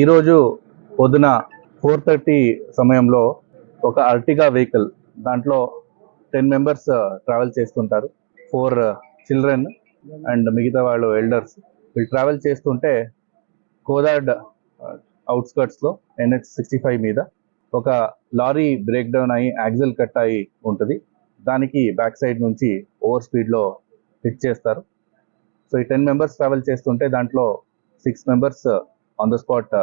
ఈరోజు పొద్దున 4:30 సమయంలో ఒక అర్టిగా వెహికల్, దాంట్లో 10 మెంబర్స్ ట్రావెల్ చేస్తుంటారు. 4 చిల్డ్రన్ అండ్ మిగతా వాళ్ళు ఎల్డర్స్. వీళ్ళు ట్రావెల్ చేస్తుంటే కోదాడ్ అవుట్స్కర్ట్స్లో NH65 మీద ఒక లారీ బ్రేక్ డౌన్ అయ్యి యాక్సిల్ కట్ అయ్యి ఉంటుంది. దానికి బ్యాక్ సైడ్ నుంచి ఓవర్ స్పీడ్లో హిట్ చేస్తారు. సో ఈ 10 మెంబర్స్ ట్రావెల్ చేస్తుంటే దాంట్లో 6 మెంబర్స్ ఆన్ ద స్పాట్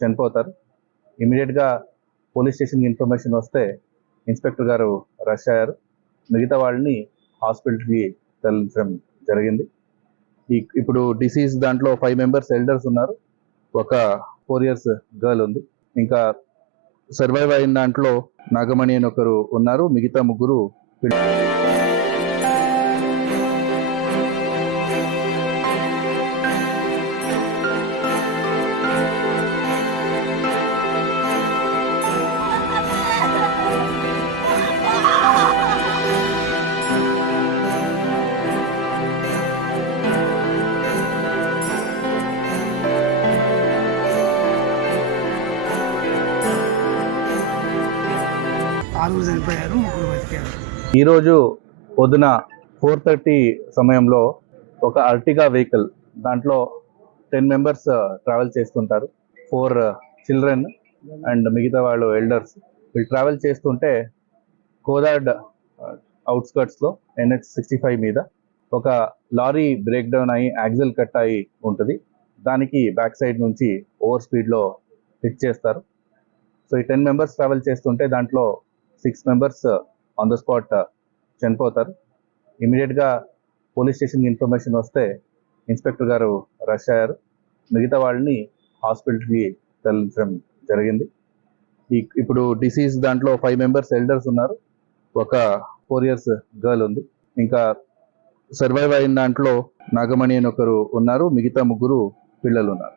చనిపోతారు. ఇమీడియట్గా పోలీస్ స్టేషన్కి ఇన్ఫర్మేషన్ వస్తే ఇన్స్పెక్టర్ గారు రష్ అయ్యారు. మిగతా వాళ్ళని హాస్పిటల్కి తరలించడం జరిగింది. ఇప్పుడు డిసీజ్ దాంట్లో 5 మెంబర్స్ ఎల్డర్స్ ఉన్నారు, ఒక 4 years గర్ల్ ఉంది. ఇంకా సర్వైవ్ అయిన దాంట్లో నాగమణి అని ఒకరు ఉన్నారు, మిగతా 3 చనిపోయారు, 3 బతికారు. ఈరోజు పొద్దున 4:30 సమయంలో ఒక అర్టిగా వెహికల్, దాంట్లో 10 మెంబర్స్ ట్రావెల్ చేస్తుంటారు. 4 చిల్డ్రన్ అండ్ మిగతా వాళ్ళు ఎల్డర్స్. వీళ్ళు ట్రావెల్ చేస్తుంటే కోదాడ్ అవుట్స్కర్ట్స్లో NH65 మీద ఒక లారీ బ్రేక్ డౌన్ అయ్యి యాక్సిల్ కట్ అయ్యి ఉంటుంది. దానికి బ్యాక్ సైడ్ నుంచి ఓవర్ స్పీడ్లో హిట్ చేస్తారు. సో ఈ 10 మెంబర్స్ ట్రావెల్ చేస్తుంటే దాంట్లో 6 మెంబర్స్ ఆన్ ద స్పాట్ చనిపోతారు. ఇమీడియట్గా పోలీస్ స్టేషన్కి ఇన్ఫర్మేషన్ వస్తే ఇన్స్పెక్టర్ గారు రష్ అయ్యారు. మిగతా వాళ్ళని హాస్పిటల్కి తరలించడం జరిగింది. ఇప్పుడు డిసీజ్ దాంట్లో 5 మెంబర్స్ ఎల్డర్స్ ఉన్నారు, ఒక 4 years గర్ల్ ఉంది. ఇంకా సర్వైవ్ అయిన దాంట్లో నాగమణి అని ఒకరు ఉన్నారు, మిగతా 3 పిల్లలు ఉన్నారు.